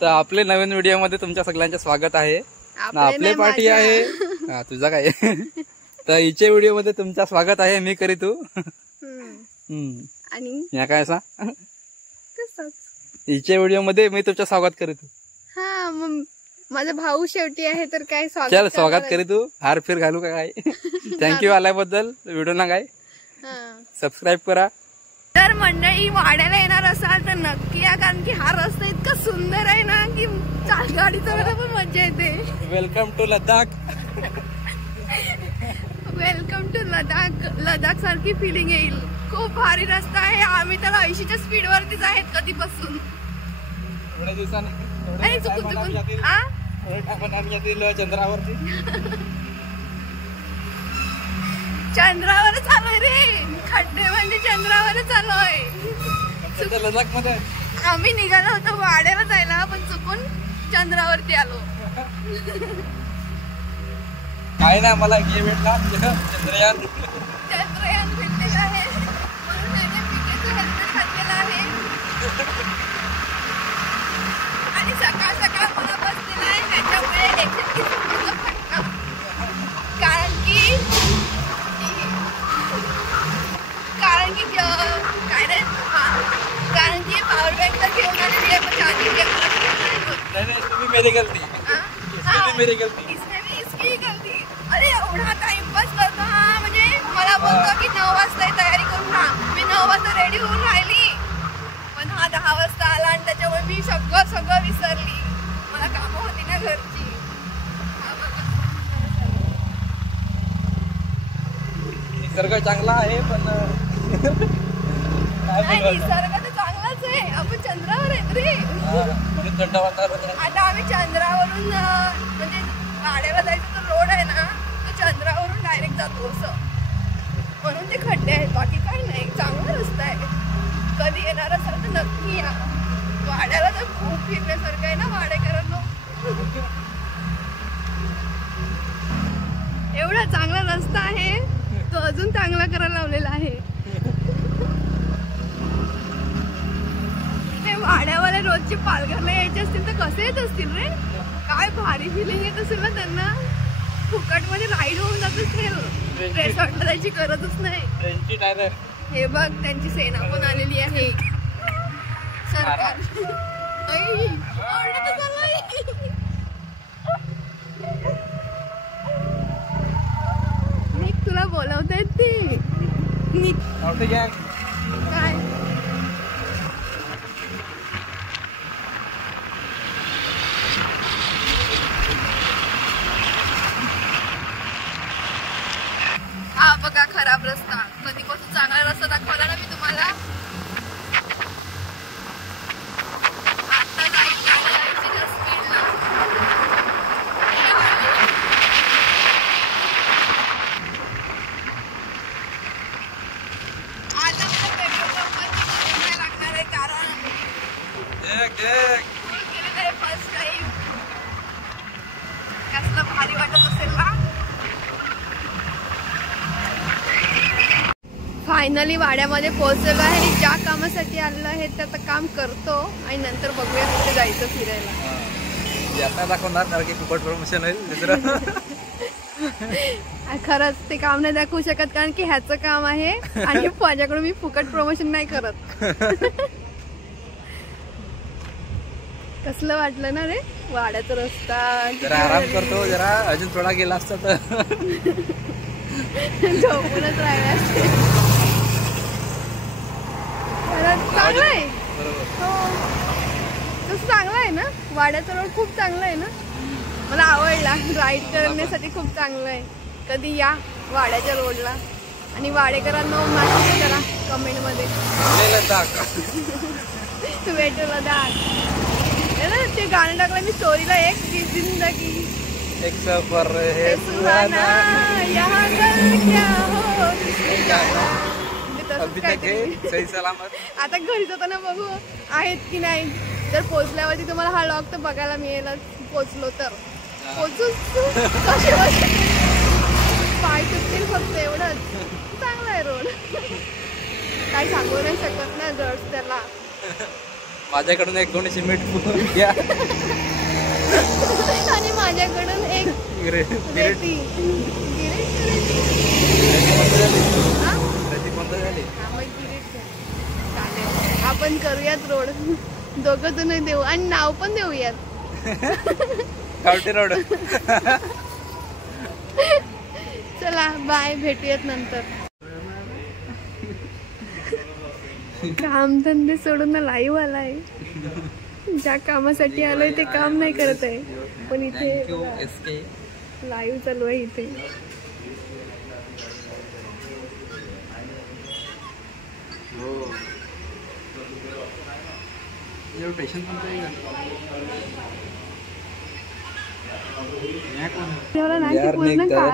तर आपले नवीन व्हिडिओ मध्ये तुमच्या सगळ्यांचे स्वागत आहे. आपले पार्टी आहे. हा तुझा काय तर हिचे व्हिडिओ मध्ये तुमचं स्वागत आहे. मी करी तू आणि या काय असा हिचे व्हिडिओ मध्ये मी तुमचं स्वागत करीत. हा मग माझा भाऊ शेवटी आहे तर काय चल स्वागत करी तू. हार फिर घालू का काय. थँक्यू आल्याबद्दल. व्हिडिओ ना काय सबस्क्राईब करा. तर मंडळी वाड्याला येणार असाल तर नक्की या, कारण की हा रस्ता इतका सुंदर आहे ना की गाडी चालवायला पण मजा येते. Welcome to Ladakh. Welcome to Ladakh. Ladakh सारखी फिलिंग येईल. खूप भारी रस्ता आहे. आम्ही तर 80च्या स्पीड वरतीच आहेत कधीपासून. थोड्या दिवसांनी चंद्रावरती चंद्रावर चालू रे. खड्डे म्हणजे चंद्रावर चालू आहे. लडाख मध्ये आम्ही निघालो होतो वाड्याला जायला पण चुकून चंद्रावरती आलो. काय ना मला हे भेटला चंद्रयान. चंद्रयान भेटलेला आहे म्हणून त्याने पिकेचं हेल्मेट घातलेलं आहे. आणि सकाळ सकाळ मला बसलेला आहे त्याच्यामुळे 130 रुपयाचा फटका. कारण की काय रे कारण की पॉवर बँक तर घेऊन आलेली आहे पण चार्जिंग नहीं इसमें मेरी गलती. इसमें मेरी गलती. इसमें इसकी गलती. अरे एवढा टाइमपास करतो हा. म्हणजे मला बोलतो की 9 वाजता तयारी करून राहा. मी 9 वाजता रेडी होऊन राहिली पण हा 10 वाजता आला आणि त्याच्यामुळे मी सगळं विसरली. मला कामं होती ना घरची. निसर्ग चांगला आहे पण निसर्ग तर चांगलाच आहे. आपण चंद्रावर आहेत रे. थंड वातावरण. आता आम्ही चंद्रावरून म्हणजे वाड्याला जायचं तर रोड आहे ना तो चंद्रावरून डायरेक्ट जातो असं म्हणून ते खड्डे आहेत. बाकी काही नाही. चांगला रस्ता आहे. कधी येणार असेल तर नक्की या. वाड्याला तर खूप फिरण्यासारखं आहे ना वाडेकरांना. एवढा चांगला रस्ता आहे तो अजून चांगला करायला लावलेला आहे. ते वाड्यावाले रोजचे पालघरला यायचे असतील तर कसे येत असतील रे. काय भारी फिलिंग येत असेल ना त्यांना. फुकट मध्ये राईड होऊन जात असेल. रेसॉर्टला जायची गरजच नाही. हे बघ त्यांची सेना पण आलेली आहे. सरकार निक तुला बोलवता येते. निक काय हा बघा खराब रस्ता. कधीपासून चांगला रस्ता दाखवला ना मी तुम्हाला. आता जाईल स्पीडला. आता मला पेट्रोल पंपात लागणार आहे कारण केलेलं आहे फर्स्ट टाइम. कसलं भारी वाटत असेल ना. फायनली वाड्यामध्ये पोहोचलेलो आहे आणि ज्या कामासाठी आलेलो आहे त्याचं काम करतो आणि नंतर बघूया कुठे जायचं फिरायला. दाखवणार कारण की फुकट प्रमोशन होईल. खरंच ते काम नाही दाखवू शकत कारण की ह्याचं काम आहे आणि माझ्याकडून मी फुकट प्रमोशन नाही करत. कसलं वाटलं ना रे वाड्याचा रस्ता. जरा आराम करतो जरा अजून थोडा गेला असता तर झोपूनच राहिला. चांगला आहे. हो तसं चांगला आहे ना. वाड्याचा रोड खूप चांगला आहे ना. मला आवडला. राईड करण्यासाठी खूप चांगलं आहे. कधी या वाड्याच्या रोडला आणि वाडेकरांना माहिती करा कमेंट मध्ये. भेटू लडाख. ते गाणं टाकलं मी स्टोरीला. एक जिंदगी एक सफर है सुहाना यहाँ कल क्या हो सही सलामत. आता घरी जाताना बघू आहेत की नाही. जर पोहोचल्यावरती तुम्हाला हा लॉग तर बघायला मिळेल. पोहोचलो तर पोहोचूच पाय तुटतील फक्त एवढंच. चांगला आहे रोड. काही सांगू नाही शकत ना रस्त्याला. माझ्याकडून एक कोणी सिमेंट घ्या आणि माझ्याकडून एक रेती. आपण करूयात रोड, दोघं जण देऊ आणि नाव पण देऊयात गावठी रोड. चला बाय, भेटूयात नंतर. काम धंदे सोडून ना लाईव्ह आलाय. ज्या कामासाठी आलोय ते काम नाही करत आहे, पण इथे लाईव्ह चालू आहे इथे.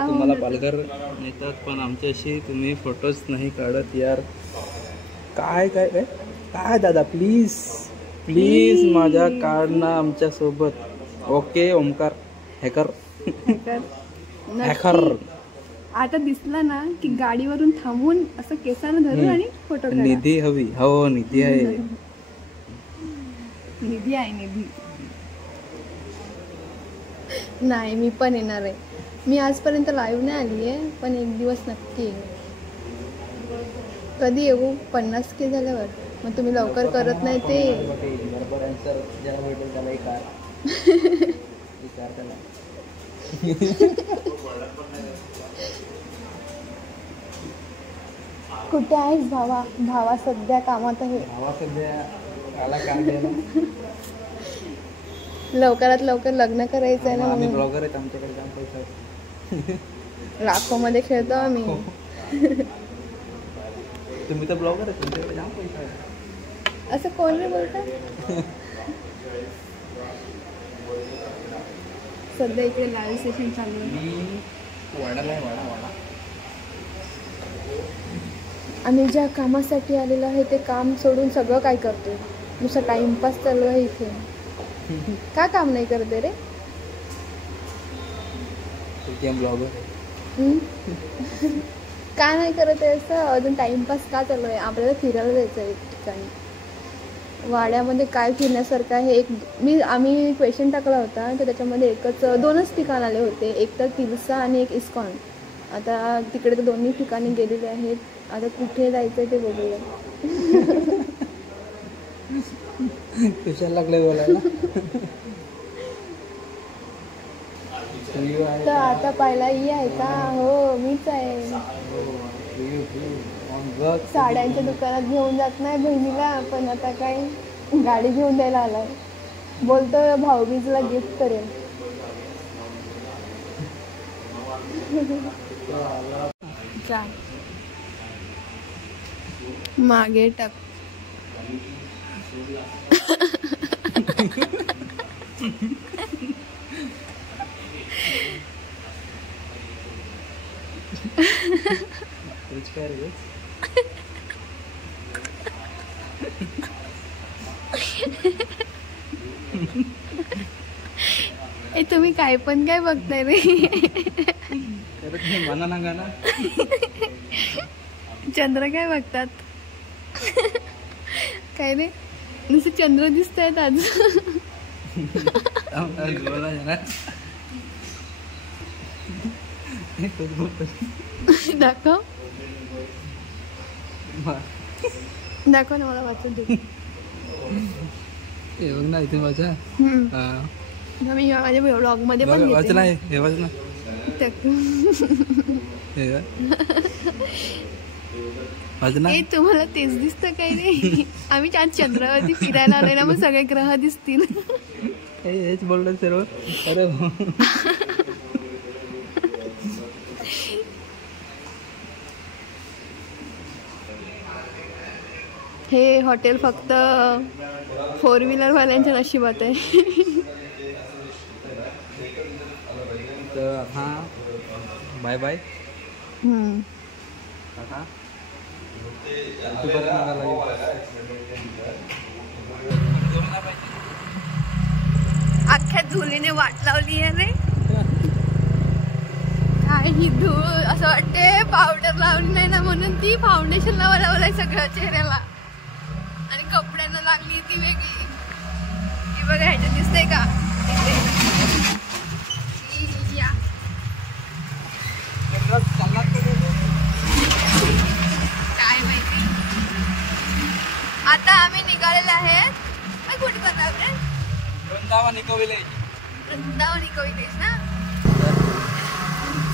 तुम्हाला पालघर नेतात पण आमच्याशी तुम्ही फोटोज नाही काढत यार. काय काय काय काय दादा, प्लीज प्लीज माझ्या काढ ना आमच्या सोबत. Okay Omkar hacker hacker. आता दिसला ना की गाडीवरून थांबून असं केसानं धरून आणि फोटो काढा. निधी हवी. हो निधी आहे, निधी आहे निधी. नाही मी पण येणार आहे. मी आजपर्यंत लाईव्ह नाही आली आहे, पण एक दिवस नक्की येईल. कधी येऊ? 50K झाल्यावर. मग तुम्ही लवकर करत नाही ते. कुठे आहेस भावा? भावा सध्या कामात आहे. लवकरात लवकर लग्न करायचं आहे ना. आम्ही ब्लॉगर आहेत, आमच्याकडे जाम पैसा आहे. लाखो मध्ये खेळतो आम्ही. तुम्ही तर ब्लॉगर आहे, तुमच्याकडे जाम पैसा आहे. असं कोण नाही बोलतात. सध्या इकडे लाईव्ह सेशन चालू आहे. वाढायला आहे, वाडा. आम्ही ज्या कामासाठी आलेलो आहे ते काम सोडून सगळं काय करतोय. नुसतं टाइमपास चालू आहे इथे. का काम नाही करते रे? ब्लॉगर का नाही करत आहे असं? अजून टाइमपास का चालू आहे? आपल्याला फिरायला जायचं आहे एक ठिकाणी. वाड्यामध्ये काय फिरण्यासारखं आहे? आम्ही क्वेश्चन टाकला होता तर त्याच्यामध्ये 2च ठिकाण आले होते. एक तर तिलसा आणि एक इस्कॉन. आता तिकडे तर दोन्ही ठिकाणी गेलेले आहेत. आता कुठे जायचं ते बघूया. कशाला लागले बोलायला? तर आता पाहिला ही आहे का? हो मीच आहे. साड्यांच्या दुकानात घेऊन जात नाही बहिणीला, पण आता काय गाडी घेऊन द्यायला आलाय. बोलतो भाऊबीजला गिफ्ट करेल. मागे टाक. ए तुम्ही काय पण काय बघताय रे? चंद्र काय बघतात? काय रे नुसतं चंद्र दिसत आहेत आज. दाखव दाखव ना मला वाचून दे. बघ ना इथे माझ्या मी माझ्या व्लॉग मध्ये पण वाचना हे वाचना. तुम्हाला तेच दिसतं काय रे? आम्ही आज चंद्रावरती फिरायला आलोय ना, मग सगळे ग्रह दिसतील. हेच बोललो सर्व. अरे हे हॉटेल फक्त 4 व्हीलर वाल्यांच्या नशिबात आहे. तर हा बाय बाय. अख्ख्या धुलीने वाट लावली आहे रे. काय ही धूळ, असं वाटते पावडर लावली नाही ना म्हणून ती फाउंडेशन लावायला सगळ्या चेहऱ्याला, आणि कपड्यांना लागली ती वेगळी. ही बघा ह्याच्यात दिसतंय का या काय माहिती. आता आम्ही निघालेले आहेत. कुठे जाणार Vrindavan eco village. Vrindavan eco village ना.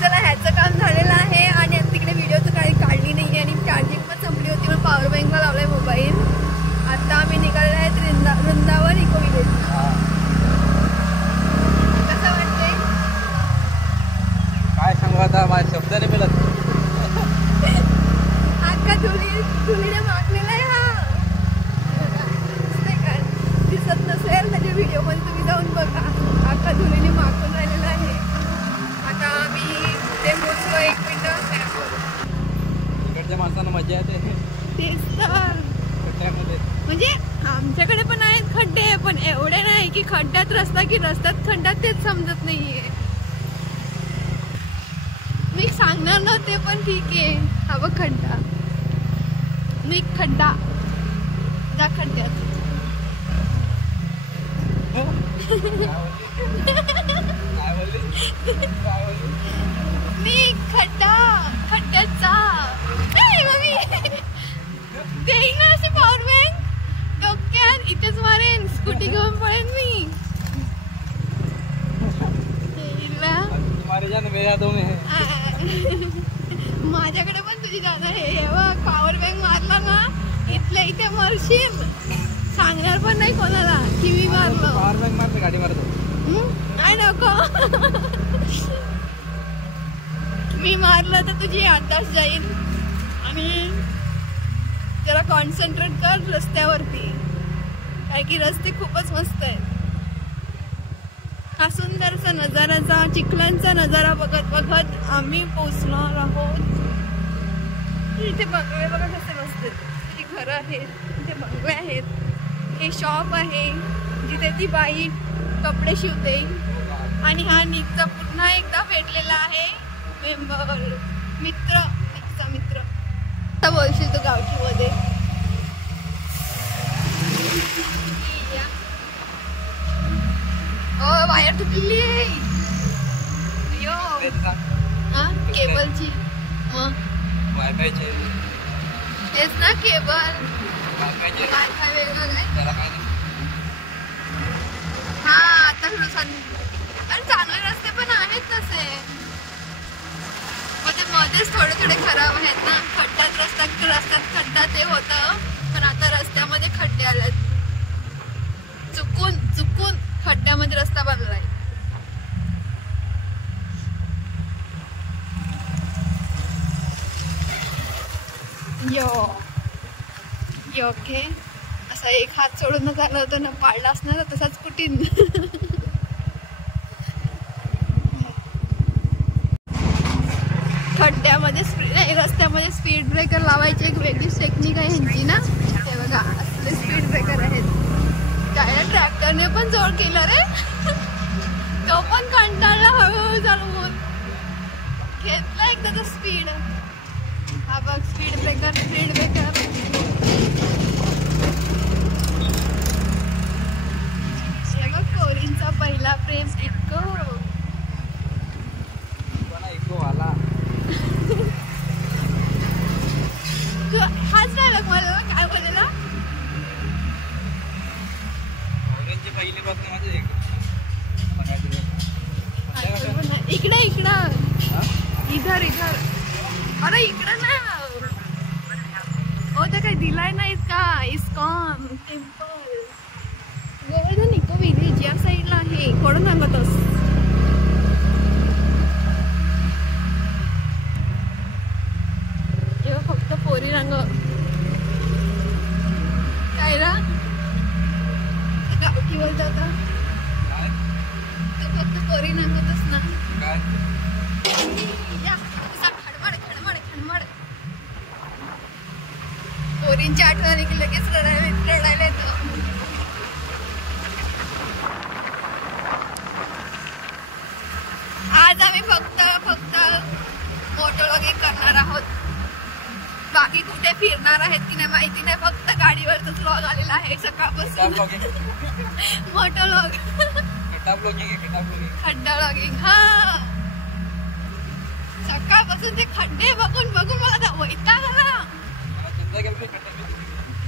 चला ह्याचं काम झालेलं आहे आणि तिकडे व्हिडिओ काही काढली नाही आणि चार्जिंग पण संपली होती मग पॉवर बँकला लावलाय मोबाईल. आता आम्ही निघालेले आहेत वृंदावन इको विलेज. कसं वाटतंय काय सांगू आता माझ्या शब्दाने मिळत. अक्का धुलीने मागलेला आहे हा. दिसत नसेल त्याच्या व्हिडिओ मध्ये तुम्ही जाऊन बघा. अक्का धुलीने मागून राहिलेला आहे. आता आम्ही ते पोचलो 1 मिनिट. इकडच्या माणसांना मजा येते तेच तर खड्ड्यामध्ये. म्हणजे आमच्याकडे पण आहेत खड्डे पण एवढे नाही की खड्ड्यात रस्ता की रस्त्यात खड्ड्यात तेच समजत नाहीये. मी सांगणार ना ते पण ठीक आहे. हा बघ खड्डा. मी खड्डा जा खड्ड्यात. मी खड्डा खड्ड्यात जा. देईन ना अशी पॉवर बँक डोक्यात इथेच मारेन. स्कूटी घेऊन पळेन मी. माझ्याकडे पण तुझी दादा आहे. पॉवर बँक मारला ना इथल्या इथे मरशील. सांगणार पण नाही कोणाला की मी मारलो. पॉवर बँक मारतो गाडी मारतो. नाही नको. मी मारलं तर तुझी याददाश्त जाईल. आणि जरा कॉन्सन्ट्रेट कर रस्त्यावरती काय की रस्ते खूपच मस्त आहेत. हा सुंदरसा नजाराचा चिखलांचा नजारा बघत बघत आम्ही पोचणार आहोत. इथे बंगले बघा कसे मस्त आहेत. ही घरं आहेत. इथे बंगले आहेत. हे शॉप आहे जिथे ती बाई कपडे शिवते. आणि हा नीकचा पुन्हा एकदा भेटलेला आहे मेंबर मित्र. नीकचा मित्र. आता बोलशील तू गावठी मध्ये. वायर तुटलेली आहे. केबलची. वायफायचे तेच ना केबल. वायफाय वेगळं आहे. हा आता अरे चांगले रस्ते पण आहेत तसे. मग ते मध्येच थोडे खराब आहेत ना. खड्ड्यात रस्त्यात खड्डा ते होतं पण आता रस्त्यामध्ये खड्डे आलेत. चुकून खड्ड्यामध्ये रस्ता बांधलाय. ओके असा एक हात सोडून झाला होता ना पाडला असणार तसाच कुठीन. खड्ड्यामध्ये रस्त्यामध्ये स्पीड ब्रेकर लावायची एक वेगळीच टेक्निक आहे ह्यांची ना. हे बघा असले स्पीड ब्रेकर आहेत. त्याला ट्रॅक्टरने पण जोर केलं रे. तो पण कंटाळला हळूहळू चालवून घेतला एकदा स्पीड. हा बघ स्पीड ब्रेकर. कोरींचा पहिला प्रेम इको. आला हाच डायलॉग मला काय बोललेला. पहिले पासून इकडे इधर अरे इकडं ना. ते काही दिलाय ना इसका ISKCON temple. Govardhan eco village या साईडला आहे. कोण सांगतोस. फक्त पोरी रंग काय रा गावठी बोलत होता. तू फक्त पोरी रंगतोस ना. खडमड पोरींची आठवण आली की लगेच रडायला येतं. आज आम्ही फक्त मोटो व्लॉगिंग करणार आहोत. बाकी कुठे फिरणार आहेत की नाही माहिती नाही, फक्त गाडीवरच व्लॉग आलेला आहे सकाळपासून. मोठं व्लॉग, खड्डा व्लॉगिंग. हा, सकाळपासून ते खड्डे बघून बघून मला वैताग आला.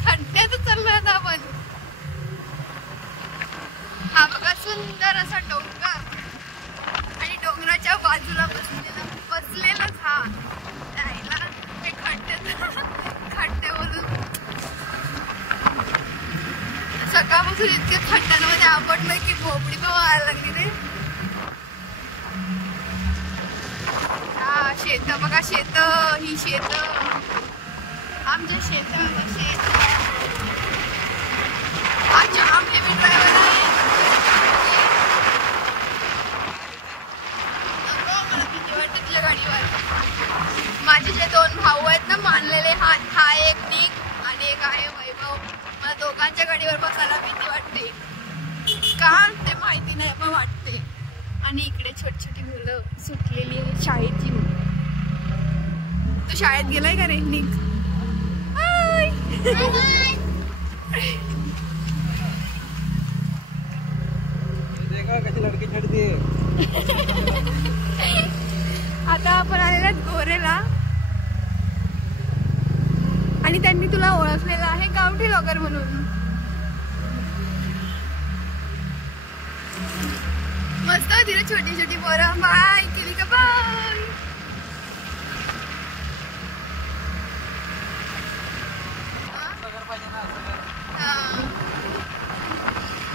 खड्ड्यातच चाललोय आता आपण. हा बघा सुंदर असा डोंगर आणि डोंगराच्या बाजूला बसलेलाच हा जायला ते खड्ड्यावरून सकाळपासून इतके खड्ड्यांमध्ये आपटलंय की भोपडी पण व्हायला लागली रे. हा शेत बघा, शेत ही शेत आमच्या शेत अच्छा आमचे मी ड्रायव्हर आहे. मला भीती वाटते तुझ्या गाडीवर. माझे जे 2 भाऊ आहेत ना मानलेले, हा एक निक आणि एक आहे वैभव, मला दोघांच्या गाडीवर बसायला भीती वाटते. का ते माहिती नाही पण वाटते. आणि इकडे छोटी छोटी मुलं सुटलेली आहेत शाळेची. तू शाळेत गेलाय का रे निक? कशी लडकी छडते. आता आपण आलेला गोरेला आणि त्यांनी तुला ओळखलेलं आहे गावठी व्लॉगर म्हणून. मस्त होती रे छोटी छोटी पोरं. बाय केली का? बाय.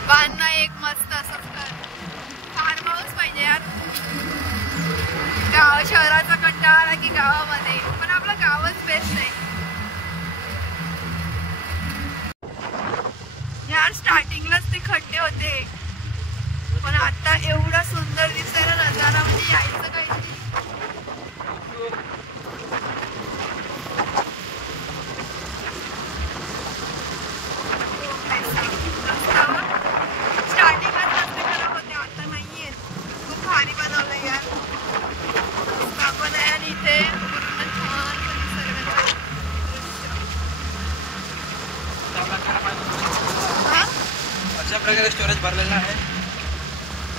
बांधणं एक मस्त असं फार्म हाऊस पाहिजे यार. गाव शहराचा कंटाळा आला की गावामध्ये, पण आपलं गावच बेस्ट आहे यार. स्टार्टिंगलाच ते खड्डे होते पण आता एवढा सुंदर दिसतोय ना नजारा, म्हणजे यायचं काही. स्टोरेज भरलेला आहे.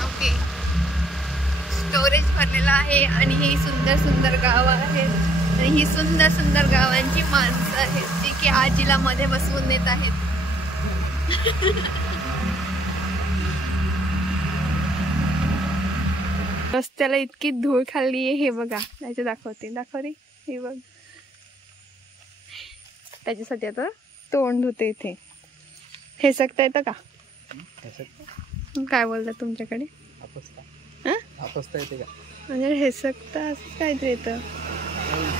ओके, स्टोरेज भरलेला आहे आणि ही सुंदर सुंदर गावं आहेत आणि ही सुंदर सुंदर गावांची माणसं आहेत जी की आजीला मध्ये बसवून देत आहेत. रस्त्याला इतकी धूळ खाल्ली आहे. हे बघा, त्याचे दाखव रे. हे बघ, त्याच्यासाठी आता तोंड धुते. इथे हे सकता येतं का? काय बोलतात तुमच्याकडे? म्हणजे हे सकता असं काहीतरी येतं.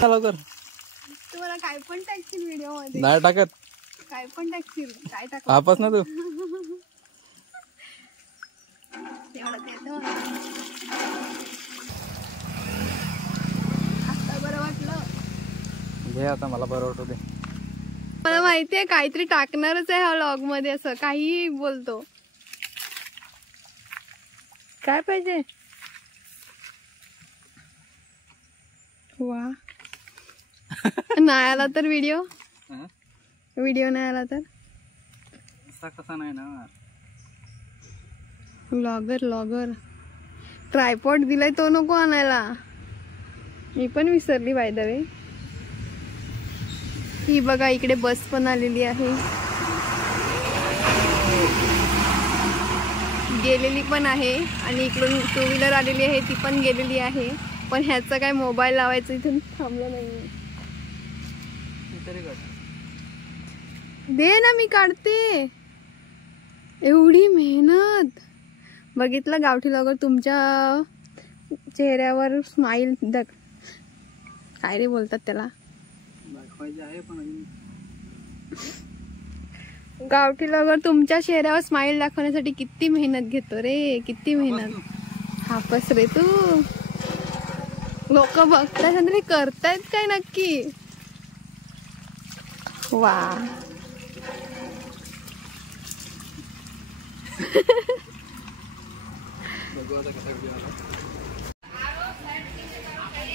तुम्हाला काय पण टाकशील व्हिडिओ मध्ये? नाही टाकत. काय पण टाकशील? काय टाक आपस ना तू. आता बरं वाटलं. घे आता, मला बरं वाटू दे. मला माहितीये काहीतरी टाकणारच आहे हा व्लॉग मध्ये. असं काहीही बोलतो. काय पाहिजे? वा. नाही आला तर व्हिडिओ नाही आला तर कसा नाही ना. व्लॉगर ट्रायपॉड दिलाय तो नको आणायला. मी पण विसरली बाय द वे. ही बघा इकडे बस पण आलेली आहे, गेलेली पण आहे आणि इकडून 2 व्हीलर आलेली आहे ती पण गेलेली आहे. पण ह्याचा काय मोबाईल लावायचं इथून थांबलं नाहीये. दे ना, मी काढते. एवढी मेहनत. बघितलं गावठी व्लॉगर तुमच्या चेहऱ्यावर स्माइल काय रे बोलतात त्याला? गावठी व्लॉगर तुमच्या चेहऱ्यावर स्माइल दाखवण्यासाठी किती मेहनत घेतो रे, किती मेहनत. हापस रे तू. लोक बघतायत आणि करतायत काय नक्की? वा.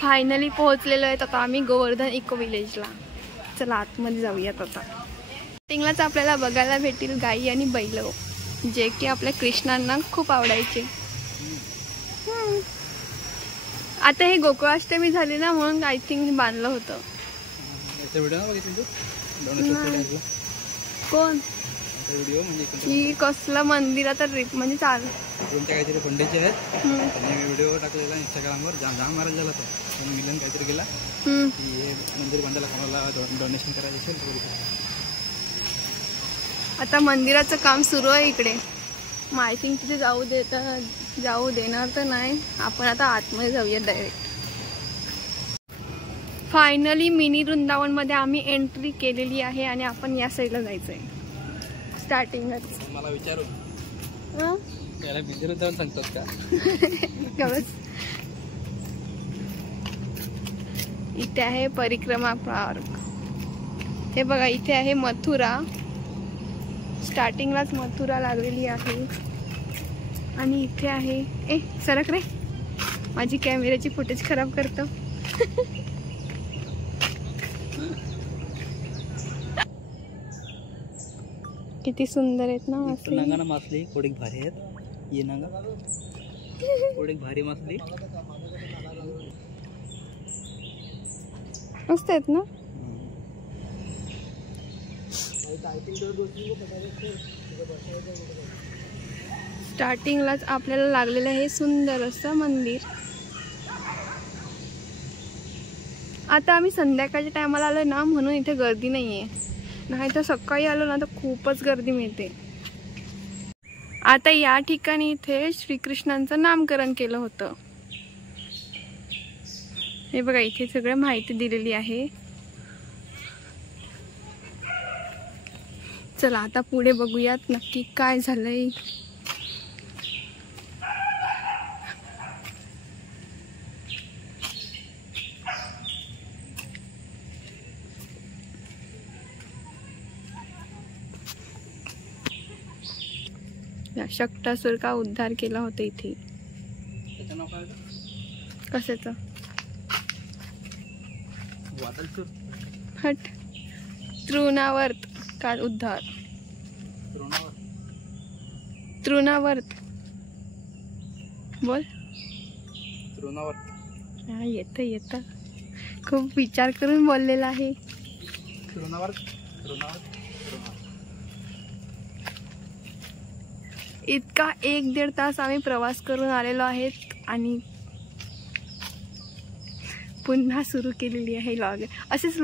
फायनली पोहोचलेलो आहेत आता आम्ही गोवर्धन इको विलेजला. चला आतमध्ये जाऊयात आता. स्टार्टिंगलाच आपल्याला बघायला भेटतील गाई आणि बैल, जे की आपल्या कृष्णांना खूप आवडायचे. आता हे गोकुळाष्टमी झाली ना, म्हणून आय थिंक बांधलं होतं. कोण की कसलं मंदिरात म्हणजे चाल तुमच्या काहीतरी पंडितचे आहेत, त्यांनी व्हिडिओ टाकलेला इंस्टाग्रामवर. जाम महाराज झाला तो. त्यांनी मिलन काहीतरी केला की हे मंदिर बांधायला कोणाला डोनेशन करायचं असेल तर. आता मंदिराचं काम सुरू आहे इकडे. मग आय थिंक तिथे जाऊ देणार तर नाही. आपण आता आतमध्ये जाऊया डायरेक्ट. फायनली मिनी वृंदावनमध्ये आम्ही एंट्री केलेली आहे आणि आपण या साईडला जायचंय. स्टार्टिंगच मला विचारू याला मिनी वृंदावन सांगतात का? इथे आहे परिक्रमा पार्क. हे बघा, इथे आहे मथुरा. स्टार्टिंगलाच मथुरा लागलेली आहे. आणि इथे आहे सरक रे, माझी कॅमेऱ्याची फुटेज खराब करतो. किती सुंदर आहेत ना नांगा मासली. कोडिक भारी आहेत. ये नांगा कोडिक भारी मासली मस्त आहेत ना. स्टार्टिंगलाच आपल्याला लागलेलं आहे सुंदर असं मंदिर. आता आम्ही संध्याकाळच्या टायमाला आलो ना, म्हणून इथे गर्दी नाहीये. नाही तर सकाळी आलो ना तर खूपच गर्दी मिळते. आता या ठिकाणी इथे श्रीकृष्णांचं नामकरण केलं होतं. हे बघा, इथे सगळं माहिती दिलेली आहे. चला आता पुढे बघूयात नक्की काय झालंय. शक्तासुर का उद्धार केला होता इथे. कशाचा? हट. तृणावर्त का उद्धार. तृणावर्त बोल. हा, येत खूप विचार करून बोललेला आहे. इतका 1-1.5 तास आम्ही प्रवास करून आलेलो आहेत आणि पुन्हा सुरू केलेली आहे लॉग. असेच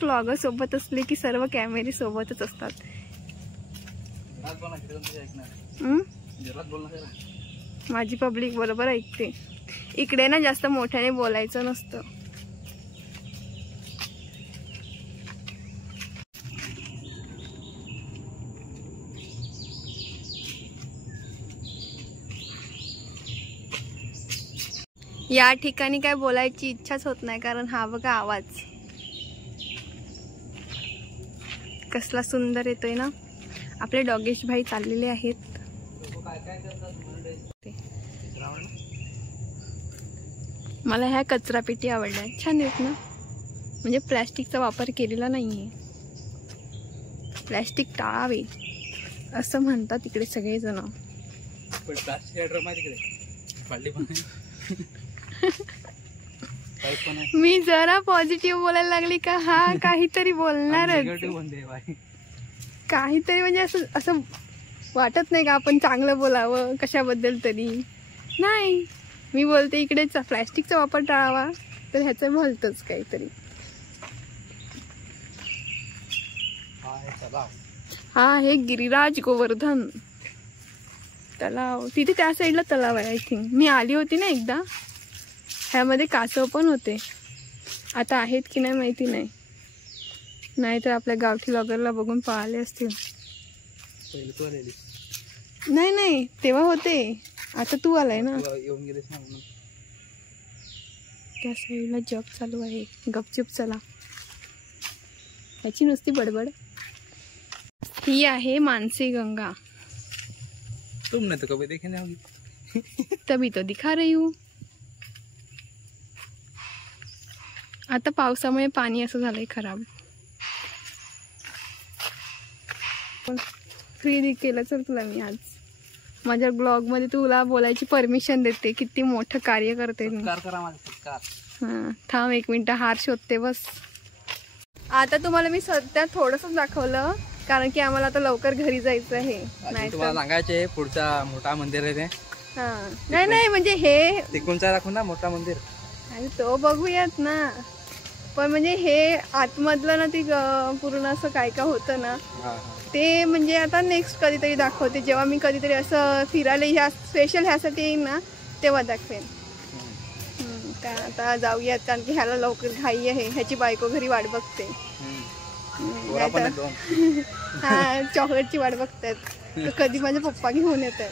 व्लॉगर सोबत असले की सर्व कॅमेरे सोबतच असतात. माझी पब्लिक बरोबर ऐकते. इकडे ना जास्त मोठ्याने बोलायचं नसतं. या ठिकाणी काय बोलायची इच्छाच होत नाही, कारण हा बघा आवाज कसला सुंदर येतोय ना. आपले डॉगेश भाई चाललेले आहेत. मला ह्या कचरा पेटी आवडल्या, छान आहेत ना. म्हणजे प्लॅस्टिकचा वापर केलेला नाहीये. प्लॅस्टिक टाळावे असं म्हणतात इकडे सगळेजण. मी जरा पॉझिटिव्ह बोलायला लागली का हा काहीतरी बोलणारच. काहीतरी म्हणजे असं वाटत नाही का आपण चांगलं बोलावं कशाबद्दल तरी. नाही, मी बोलते इकडे प्लॅस्टिकचा वापर टाळावा, तर ह्याचं भलतंच काहीतरी. हा, हे गिरिराज गोवर्धन तलाव. तिथे त्या साईडला तलाव आहे आय थिंक. मी आली होती ना एकदा. ह्यामध्ये कासव पण होते. आता आहेत की नाही माहिती नाही. नाहीतर आपल्या गावठी लॉगरला बघून पळाले असतील. नाही तेव्हा होते. आता तू आलाय ना. त्या साईडला जॉब चालू आहे. गपचूप चला. याची नुसती बडबड. ही आहे मानसी गंगा. तुमने तो कभी देखे नहीं होगी. तभी तो दिखा रही हूँ. आता पावसामुळे पाणी असं झालंय खराब. फ्री केलं चल तुला मी आज माझ्या ब्लॉग मध्ये तुला बोलायची परमिशन देते. किती मोठं कार्य करते मी. हा थांब 1 मिनिट हार शोधते बस. आता तुम्हाला मी सध्या थोडंसं दाखवलं कारण की आम्हाला आता लवकर घरी जायचं आहे. नाही तुम्हाला सांगायचे पुढचा मोठा मंदिर आहे ते. नाही नाही म्हणजे हे तिकडचा दाखवू ना मोठा मंदिर. आणि तो बघूयात ना पण म्हणजे हे आतमधलं ना ती पूर्ण असं काय काय होतं ना ते म्हणजे आता नेक्स्ट कधीतरी दाखवते. जेव्हा मी कधीतरी असं फिरायला ह्या स्पेशल ह्यासाठी येईन ना तेव्हा दाखवेन. आता जाऊयात कारण की ह्याला लवकर घाई आहे. ह्याची बायको घरी वाट बघते. हा चॉकलेटची वाट बघतात कधी माझे पप्पा घेऊन येतात.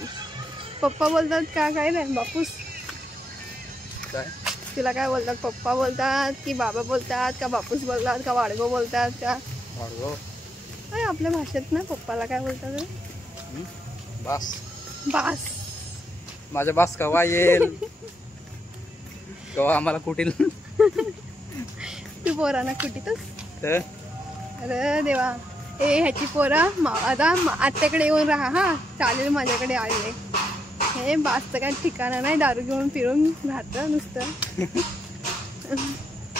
पप्पा बोलतात का काय रे बापूस तिला काय बोलतात. पप्पा बोलतात की बाबा बोलतात का बापूस बोलतात का वाडगो बोलतात का अरे आपल्या भाषेत ना पप्पाला काय बोलतात बास. बास माझ्या बास कवा येईल कवा आम्हाला कुठील. तू पोरांना कुठीतच. अरे देवा ए ह्याची पोरा आता आत्याकडे येऊन राहा. हा चालेल माझ्याकडे आले. हे बासचं काय ठिकाणा नाही. दारू घेऊन फिरून राहतं नुसतं.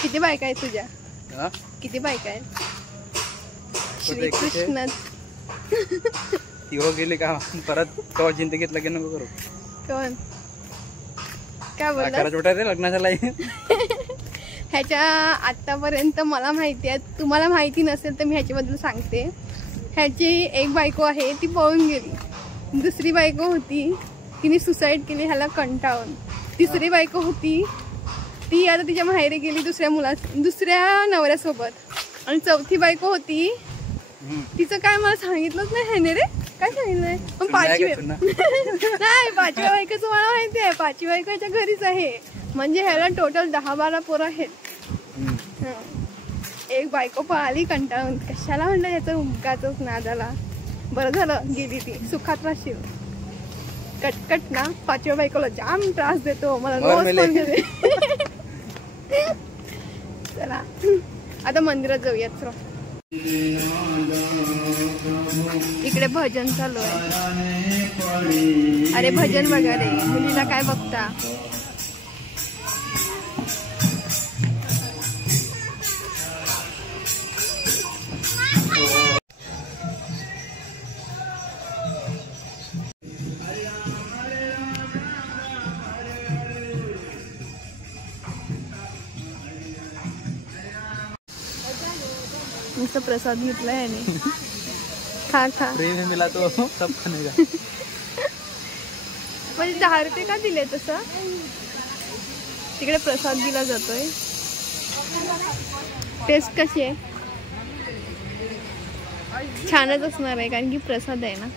किती बायका आहेत तुझ्या. किती बायका आहेत. श्रीकृष्ण ती हो गेली का परत कवा जिंदगीत लगेच नको करू. कोण काय बोलला छोटा रे लग्नाच्या लाई. ह्याच्या आतापर्यंत मला माहिती आहे. तुम्हाला माहिती नसेल तर मी ह्याच्याबद्दल सांगते. ह्याची एक बायको आहे ती पळून गेली. दुसरी बायको होती तिने सुसाईड केली ह्याला कंटाळून. तिसरी बायको होती ती आता तिच्या माहेरी गेली दुसऱ्या नवऱ्यासोबत. आणि चौथी बायको होती तिचं काय मला सांगितलंच नाही ह्याने रे. काय सांगितलंय पण पाचवी नाही पाचव्या बायकोचं मला माहिती आहे. पाचवी बायको ह्याच्या घरीच आहे. म्हणजे ह्याला टोटल 10-12 पोरं आहेत. एक बायको पळाली कंटाळून. कशाला म्हणलं ह्याचं उगाचच नादाला. बरं झालं गेली ती. सुखात राहशील. कटकट ना 5व्या बायकोला जाम त्रास देतो मला रोज फोन घेते. चला आता मंदिरात जाऊयात. इकडे भजन चालू आहे. अरे भजन बघा रे मुलीला काय बघता. नुसतं प्रसाद घेतलाय याने. खा खा मिला तो सब खानेगा. म्हणजे 10 रुपये का दिले तसं. तिकडे प्रसाद दिला जातोय. टेस्ट कशी आहे. छानच असणार आहे कारण की प्रसाद आहे ना.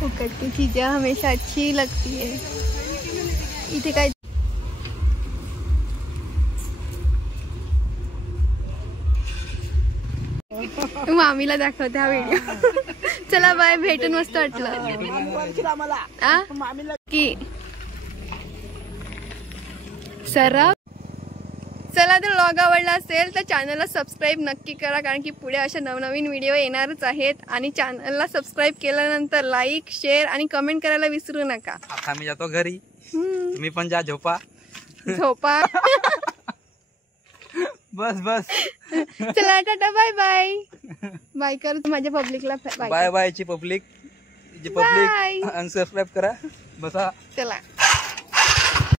फुकट की चीजें हमेशा अच्छी लगती है. इथे काय मामीला दाखवते हा व्हिडिओ. चला बाय भेटून मस्त वाटलं की सरा. चला तर व्लॉग आवडला असेल तर चॅनलला सबस्क्राईब नक्की करा कारण की पुढे अशा नवनवीन व्हिडिओ येणारच आहेत. आणि चॅनलला सबस्क्राईब केल्यानंतर लाईक शेअर आणि कमेंट करायला विसरू नका. आता मी जातो घरी. तुम्ही पण जा झोपा. बस बस. चला टाटा बाय बाय. बाय कर माझ्या पब्लिकला. बाय बाय ची पब्लिक. अनसबस्क्राईब करा. बसा. चला.